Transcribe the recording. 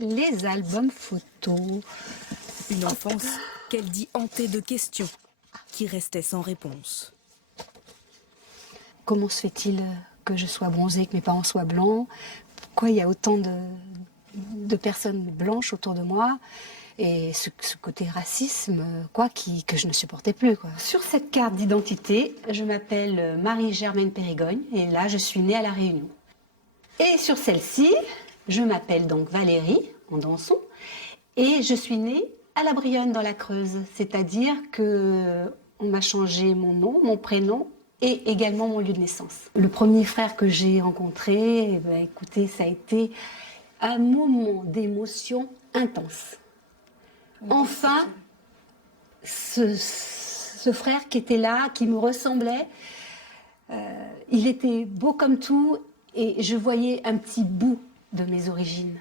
les albums photos. Une enfance qu'elle dit hantée de questions qui restaient sans réponse. Comment se fait-il que je sois bronzée, que mes parents soient blancs? Pourquoi il y a autant de personnes blanches autour de moi? Et ce côté racisme, que je ne supportais plus, quoi. Sur cette carte d'identité, je m'appelle Marie-Germaine Périgogne, et là, je suis née à La Réunion. Et sur celle-ci, je m'appelle donc Valérie, en Danson, et je suis née à La Brionne, dans la Creuse. C'est-à-dire que on m'a changé mon nom, mon prénom, et également mon lieu de naissance. Le premier frère que j'ai rencontré, eh ben, écoutez, ça a été un moment d'émotion intense. Enfin, ce frère qui était là, qui me ressemblait, il était beau comme tout et je voyais un petit bout de mes origines.